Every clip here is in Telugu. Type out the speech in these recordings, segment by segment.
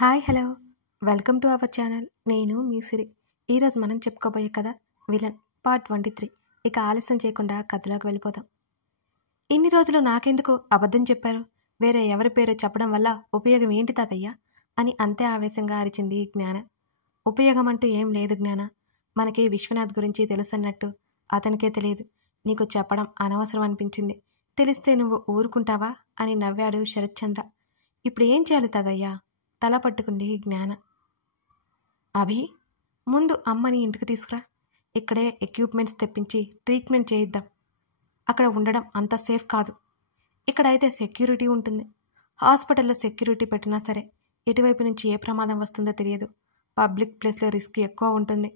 Hi hello welcome to our channel. నేను మీ సిరి. ఈరోజు మనం చెప్పుకోబోయే కథ విలన్ పార్ట్ 23. ఇక ఆలస్యం చేయకుండా కథలోకి వెళ్ళిపోతాం. ఇన్ని రోజులు నాకెందుకు అబద్ధం చెప్పారు? వేరే ఎవరి పేరు చెప్పడం వల్ల ఉపయోగం ఏంటి తాతయ్య అని అంతే ఆవేశంగా అరిచింది జ్ఞాన. ఉపయోగం అంటూ ఏం లేదు జ్ఞాన. మనకి విశ్వనాథ్ గురించి తెలుసన్నట్టు అతనికే తెలియదు. నీకు చెప్పడం అనవసరం అనిపించింది. తెలిస్తే నువ్వు ఊరుకుంటావా అని నవ్వాడు శరత్చంద్ర. ఇప్పుడు ఏం చేయాలి తాతయ్య? తల పట్టుకుంది జ్ఞాన. అభి, ముందు అమ్మని ఇంటికి తీసుకురా. ఇక్కడే ఎక్విప్మెంట్స్ తెప్పించి ట్రీట్మెంట్ చేయిద్దాం. అక్కడ ఉండడం అంత సేఫ్ కాదు. ఇక్కడైతే సెక్యూరిటీ ఉంటుంది. హాస్పిటల్లో సెక్యూరిటీ పెట్టినా సరే ఎటువైపు నుంచి ఏ ప్రమాదం వస్తుందో తెలియదు. పబ్లిక్ ప్లేస్లో రిస్క్ ఎక్కువ ఉంటుంది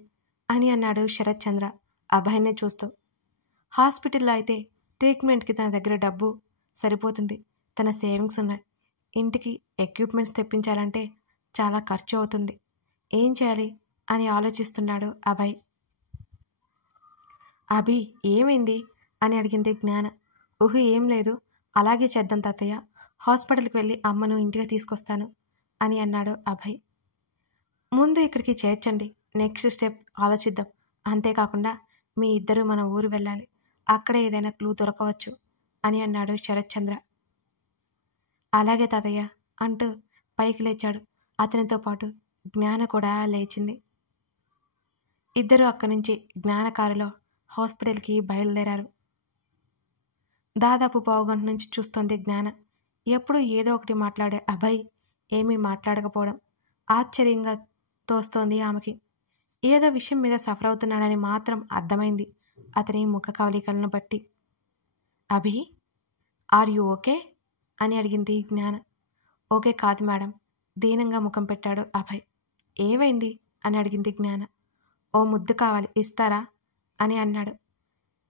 అని అన్నాడు శరత్చంద్ర అభయ్నే చూస్తూ. హాస్పిటల్లో అయితే ట్రీట్మెంట్కి తన దగ్గర డబ్బు సరిపోతుంది. తన సేవింగ్స్ ఉన్నాయి. ఇంటికి ఎక్విప్మెంట్స్ తెప్పించాలంటే చాలా ఖర్చు అవుతుంది. ఏం చేయాలి అని ఆలోచిస్తున్నాడు అభయ్. అభి, ఏమైంది అని అడిగింది జ్ఞాన. ఏం లేదు, అలాగే చేద్దాం తాతయ్య. హాస్పిటల్కి వెళ్ళి అమ్మను ఇంటికి తీసుకొస్తాను అని అన్నాడు అభయ్. ముందు ఇక్కడికి చేర్చండి, నెక్స్ట్ స్టెప్ ఆలోచిద్దాం. అంతేకాకుండా మీ ఇద్దరు మన ఊరు వెళ్ళాలి. అక్కడే ఏదైనా క్లూ దొరకవచ్చు అని అన్నాడు శరత్చంద్ర. అలాగే తాతయ్య అంటూ పైకి లేచాడు. అతనితో పాటు జ్ఞాన కూడా లేచింది. ఇద్దరు అక్కడి నుంచి జ్ఞాన కారులో హాస్పిటల్కి బయలుదేరారు. దాదాపు పావుగంట నుంచి చూస్తోంది జ్ఞాన. ఎప్పుడు ఏదో ఒకటి మాట్లాడే అభయ్ ఏమీ మాట్లాడకపోవడం ఆశ్చర్యంగా తోస్తోంది ఆమెకి. ఏదో విషయం మీద సఫర్ అవుతున్నాడని మాత్రం అర్థమైంది అతని ముఖ కవలికలను బట్టి. అభి, ఆర్ యు ఓకే అని అడిగింది జ్ఞాన. ఓకే కాదు మేడం, దీనంగా ముఖం పెట్టాడు అభయ్. ఏమైంది అని అడిగింది జ్ఞాన. ఓ ముద్దు కావాలి, ఇస్తారా అని అన్నాడు.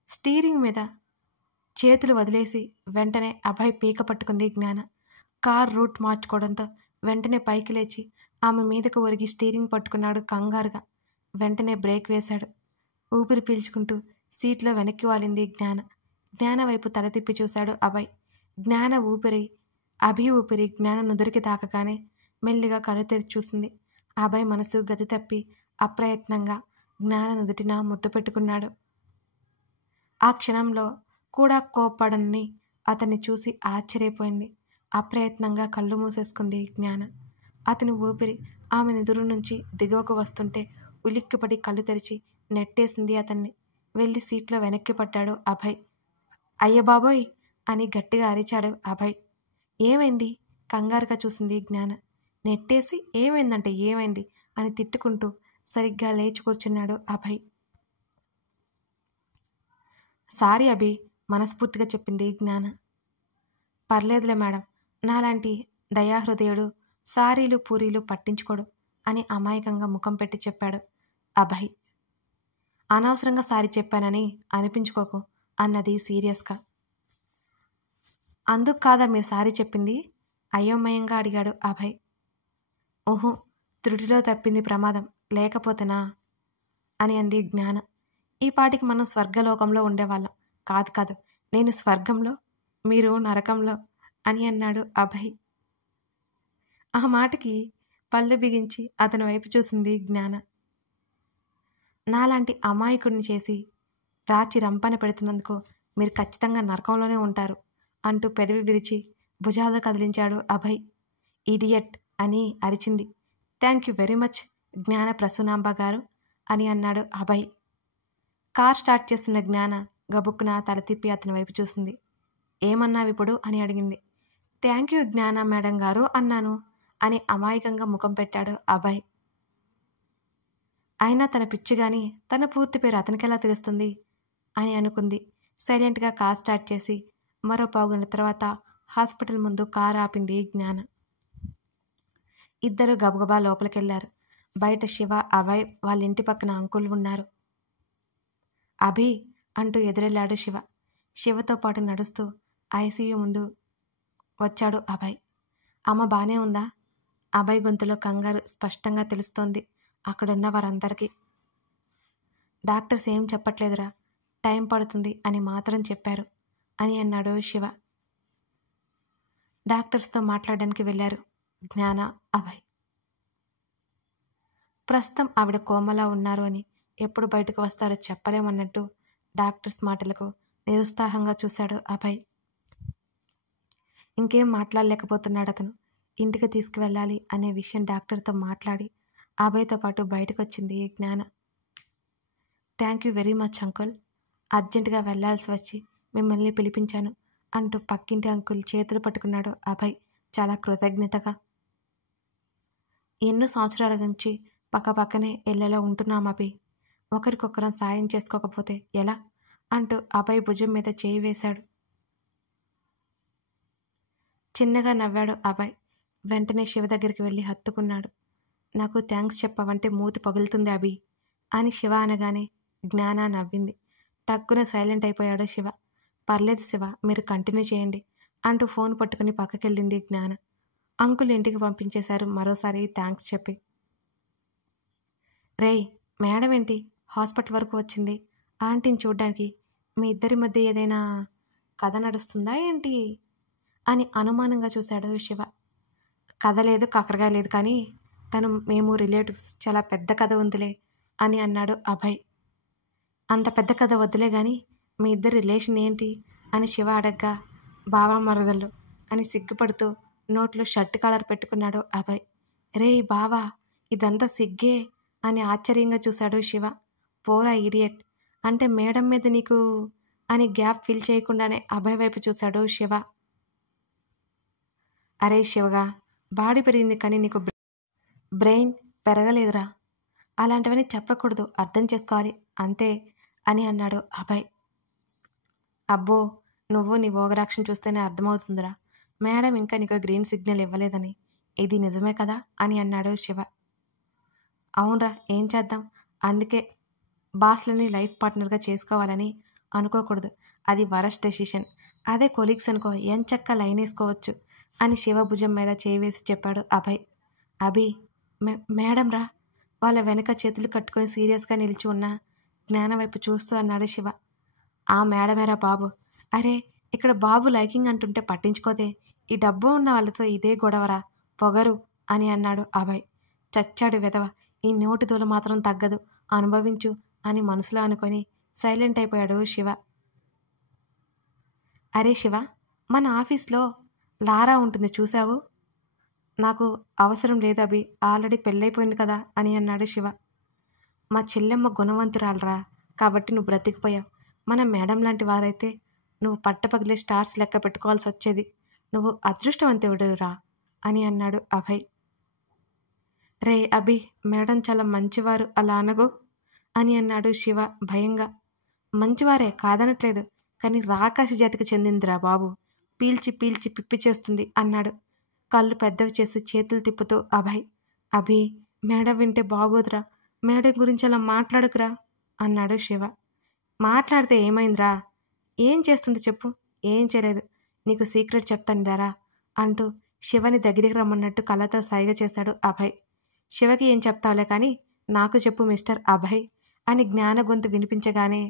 స్టీరింగ్ మీద చేతులు వదిలేసి వెంటనే అభయ్ పీక పట్టుకుంది జ్ఞాన. కార్ రూట్ మార్చుకోవడంతో వెంటనే పైకి లేచి ఆమె మీదకు ఒరిగి స్టీరింగ్ పట్టుకున్నాడు కంగారుగా. వెంటనే బ్రేక్ వేశాడు. ఊపిరి పీల్చుకుంటూ సీట్లో వెనక్కి వాలింది జ్ఞాన. జ్ఞాన వైపు తల తిప్పి చూశాడు అభయ్. జ్ఞాన ఊపిరి అభి ఊపిరి జ్ఞాన నుదురికి తాకగానే మెల్లిగా కళ్ళు తెరిచి చూసింది. అభయ్ మనసు గతి తప్పి అప్రయత్నంగా జ్ఞాన నుదుటిన ముద్దు పెట్టుకున్నాడు. ఆ క్షణంలో కూడా కోప్పడని అతన్ని చూసి ఆశ్చర్యపోయింది. అప్రయత్నంగా కళ్ళు మూసేసుకుంది జ్ఞాన. అతని ఊపిరి ఆమె నుదురు నుంచి దిగువకు వస్తుంటే ఉలిక్కిపడి కళ్ళు తెరిచి నెట్టేసింది అతన్ని. వెళ్ళి సీట్లో వెనక్కి పట్టాడు అభయ్. అయ్య బాబోయ్ అని గట్టిగా అరిచాడు అభయ్. ఏమైంది కంగారుగా చూసింది జ్ఞాన. నెట్టేసి ఏమైందంటే ఏమైంది అని తిట్టుకుంటూ సరిగ్గా లేచి కూర్చున్నాడు అభయ్. సారీ అభి మనస్ఫూర్తిగా చెప్పింది జ్ఞాన. పర్లేదులే మేడం, నాలాంటి దయాహృదయుడు సారీలు పూరీలు పట్టించుకోడు అని అమాయకంగా ముఖం పెట్టి చెప్పాడు అభయ్. అనవసరంగా సారీ చెప్పానని అనిపించుకోకు అన్నది సీరియస్గా. అందుకు కాదా మీరు సారీ చెప్పింది? అయోమయంగా అడిగాడు అభయ్. త్రుటిలో తప్పింది ప్రమాదం, లేకపోతేనా అని అంది జ్ఞాన. ఈ పాటికి మనం స్వర్గలోకంలో ఉండేవాళ్ళం. కాదు కాదు, నేను స్వర్గంలో, మీరు నరకంలో అని అన్నాడు అభయ్. ఆ మాటకి పళ్ళు బిగించి అతని వైపు చూసింది జ్ఞాన. నాలాంటి అమాయకుడిని చేసి రాచి రంపన పెడుతున్నందుకు మీరు ఖచ్చితంగా నరకంలోనే ఉంటారు అంటూ పెదవి విరిచి భుజాలు కదిలించాడు అభయ్. ఇడియట్ అని అరిచింది. థ్యాంక్ యూ వెరీ మచ్ జ్ఞాన ప్రసూనాంబ గారు అని అన్నాడు అభయ్. కార్ స్టార్ట్ చేస్తున్న జ్ఞాన గబుక్కున తల తిప్పి అతని వైపు చూసింది. ఏమన్నావిప్పుడు అని అడిగింది. థ్యాంక్ యూ జ్ఞాన మేడం గారు అన్నాను అని అమాయకంగా ముఖం పెట్టాడు అభయ్. అయినా తన పిచ్చిగాని తన పూర్తి పేరు అతనికెలా తెలుస్తుంది అని అనుకుంది. సైలెంట్గా కార్ స్టార్ట్ చేసి మరో పావుగంట తర్వాత హాస్పిటల్ ముందు కారు ఆపింది జ్ఞాన. ఇద్దరు గబగబా లోపలికెళ్లారు. బయట శివ అభయ్ వాళ్ళ ఇంటి పక్కన అంకుల్ ఉన్నారు. అభి అంటూ ఎదురెళ్లాడు శివ. శివతో పాటు నడుస్తూ ఐసీయూ ముందు వచ్చాడు అభయ్. అమ్మ బానే ఉందా? అభయ్ గొంతులో కంగారు స్పష్టంగా తెలుస్తోంది అక్కడున్న వారందరికీ. డాక్టర్స్ ఏం చెప్పట్లేదురా, టైం పడుతుంది అని మాత్రం చెప్పారు అని అన్నాడు శివ. డాక్టర్స్తో మాట్లాడడానికి వెళ్ళారు జ్ఞాన, అభయ్. ప్రస్తుతం ఆవిడ కోమలా ఉన్నారు అని, ఎప్పుడు బయటకు వస్తారో చెప్పలేమన్నట్టు డాక్టర్స్ మాటలకు నిరుత్సాహంగా చూశాడు అభయ్. ఇంకేం మాట్లాడలేకపోతున్నాడు అతను. ఇంటికి తీసుకువెళ్ళాలి అనే విషయం డాక్టర్తో మాట్లాడి అభయ్తో పాటు బయటకొచ్చింది జ్ఞాన. Thank you very much uncle. అర్జెంటుగా వెళ్లాల్సి వచ్చి మిమ్మల్ని పిలిపించాను అంటూ పక్కింటి అంకుల్ చేతులు పట్టుకున్నాడు అభయ్ చాలా కృతజ్ఞతగా. ఎన్నో సంవత్సరాల నుంచి పక్కపక్కనే ఇళ్లలో ఉంటున్నాం అభి. ఒకరికొకరం సాయం చేసుకోకపోతే ఎలా అంటూ అభయ్ భుజం మీద చేయి వేశాడు. చిన్నగా నవ్వాడు అభయ్. వెంటనే శివ దగ్గరికి వెళ్ళి హత్తుకున్నాడు. నాకు థ్యాంక్స్ చెప్పావంటే మూతి పగులుతుంది అభి అని శివ అనగానే జ్ఞాన నవ్వింది. టక్కున సైలెంట్ అయిపోయాడు శివ. పర్లేదు శివ, మీరు కంటిన్యూ చేయండి అంటూ ఫోన్ పట్టుకుని పక్కకెళ్ళింది జ్ఞాన. అంకుల్ ఇంటికి పంపించేశారు మరోసారి థ్యాంక్స్ చెప్పి. రేయ్, మేడం ఏంటి హాస్పిటల్ వరకు వచ్చింది? ఆంటీని చూడ్డానికి మీ ఇద్దరి మధ్య ఏదైనా కథ నడుస్తుందా ఏంటి అని అనుమానంగా చూశాడు శివ. కథ లేదు, కాకరగా లేదు, కానీ మేము రిలేటివ్స్, చాలా పెద్ద కథ ఉందిలే అని అన్నాడు అభయ్. అంత పెద్ద కథ వద్దులే కానీ మీ ఇద్దరి రిలేషన్ ఏంటి అని శివ అడగ్గా బావా మరదళ్ళు అని సిగ్గుపడుతూ నోట్లో షర్ట్ కాలర్ పెట్టుకున్నాడు అభయ్. రేయ్ బావా, ఇదంతా సిగ్గే అని ఆశ్చర్యంగా చూశాడు శివ. పోరా ఇడియట్, అంటే మేడం మీద నీకు అని గ్యాప్ ఫిల్ చేయకుండానే అభయ్ వైపు చూశాడు శివ. అరే శివగా, బాడీ పెరిగింది కానీ నీకు బ్రెయిన్ పెరగలేదురా. అలాంటివన్నీ చెప్పకూడదు, అర్థం చేసుకోవాలి అంతే అని అన్నాడు అభయ్. అబ్బో, నువ్వు నీ ఓవరాక్షన్ చూస్తేనే అర్థమవుతుందిరా. మేడం ఇంకా నీకు గ్రీన్ సిగ్నల్ ఇవ్వలేదని. ఇది నిజమే కదా అని అన్నాడు శివ. అవునరా, ఏం చేద్దాం, అందుకే బాస్లని లైఫ్ పార్ట్నర్గా చేసుకోవాలని అనుకోకూడదు, అది వరస్ట్ డెసిషన్. అదే కొలీగ్స్ అనుకో ఎంచక్క లైన్ వేసుకోవచ్చు అని శివ భుజం మీద చేయి వేసి చెప్పాడు అభయ్. అభి, మేడం రా వాళ్ళ వెనక చేతులు కట్టుకొని సీరియస్గా నిలిచి ఉన్న జ్ఞాన వైపు చూస్తూ అన్నాడు శివ. ఆ మేడమేరా బాబు. అరే, ఇక్కడ బాబు లైకింగ్ అంటుంటే పట్టించుకోతే, ఈ డబ్బు ఉన్న వాళ్ళతో ఇదే గొడవరా, పొగరు అని అన్నాడు అభయ్. చచ్చాడు వెధవ, ఈ నోటి దూల మాత్రం తగ్గదు, అనుభవించు అని మనసులో అనుకొని సైలెంట్ అయిపోయాడు శివ. అరే శివ, మన ఆఫీస్లో లారా ఉంటుంది చూసావు? నాకు అవసరం లేదు అభి, ఆల్రెడీ పెళ్ళైపోయింది కదా అని అన్నాడు శివ. మా చెల్లెమ్మ గుణవంతురాలరా, కాబట్టి నువ్వు బ్రతికిపోయావు. మన మేడం లాంటి వారైతే నువ్వు పట్టపగిలే స్టార్స్ లెక్క పెట్టుకోవాల్సి వచ్చేది. నువ్వు అదృష్టవంతుడురా అని అన్నాడు అభయ్. రే అభి, మేడం చాలా మంచివారు, అలా అనగు అని అన్నాడు శివ భయంగా. మంచివారే కాదనట్లేదు, కానీ రాకాసి జాతికి చెందిందిరా బాబు, పీల్చి పీల్చి పిప్పి చేస్తుంది అన్నాడు కళ్ళు పెద్దవి చేసి చేతులు తిప్పుతూ అభయ్. అభి, మేడం వింటే బాగోదురా, మేడం గురించి అలా మాట్లాడుకురా అన్నాడు శివ. మాట్లాడితే ఏమైందిరా? ఏం చేస్తుంది చెప్పు? ఏం చేయలేదు, నీకు సీక్రెట్ చెప్తాను దారా అంటూ శివని దగ్గరికి రమ్మన్నట్టు కళ్ళతో సైగ చేశాడు అభయ్. శివకి ఏం చెప్తావులే కానీ నాకు చెప్పు మిస్టర్ అభయ్ అని జ్ఞాన గొంతు వినిపించగానే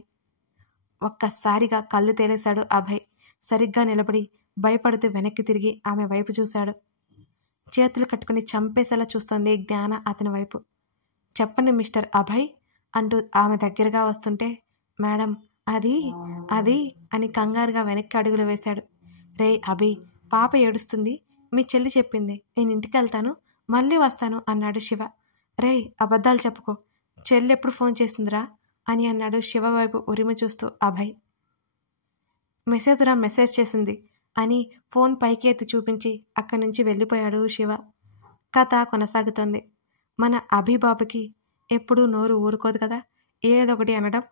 ఒక్కసారిగా కళ్ళు తేలేశాడు అభయ్. సరిగ్గా నిలబడి భయపడుతూ వెనక్కి తిరిగి ఆమె వైపు చూశాడు. చేతులు కట్టుకుని చంపేసేలా చూస్తోంది జ్ఞాన అతని వైపు. చెప్పండి మిస్టర్ అభయ్ అంటూ ఆమె దగ్గరగా వస్తుంటే, మేడం అది అది అని కంగారుగా వెనక్కి అడుగులు వేశాడు. రే అభి, పాప ఏడుస్తుంది, మీ చెల్లి చెప్పింది, నేను ఇంటికి వెళ్తాను మళ్ళీ వస్తాను అన్నాడు శివ. రే అబద్ధాలు చెప్పుకో, చెల్లి ఎప్పుడు ఫోన్ చేసిందిరా అని అన్నాడు శివ వైపు ఉరిమి చూస్తూ అభయ్. మెసేజ్ చేసింది అని ఫోన్ పైకి ఎత్తి చూపించి అక్కడి నుంచి వెళ్ళిపోయాడు శివ. కథ కొనసాగుతోంది. మన అభిబాబుకి ఎప్పుడూ నోరు ఊరుకోదు కదా, ఏదొకటి అనడం,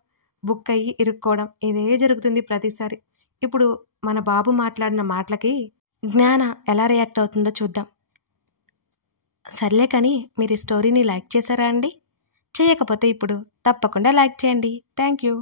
బుక్ అయ్యి ఇరుక్కోవడం, ఇదే జరుగుతుంది ప్రతిసారి. ఇప్పుడు మన బాబు మాట్లాడిన మాటలకి జ్ఞాన ఎలా రియాక్ట్ అవుతుందో చూద్దాం. సర్లే కానీ మీరు ఈ స్టోరీని లైక్ చేశారా అండి? చేయకపోతే ఇప్పుడు తప్పకుండా లైక్ చేయండి. Thank you.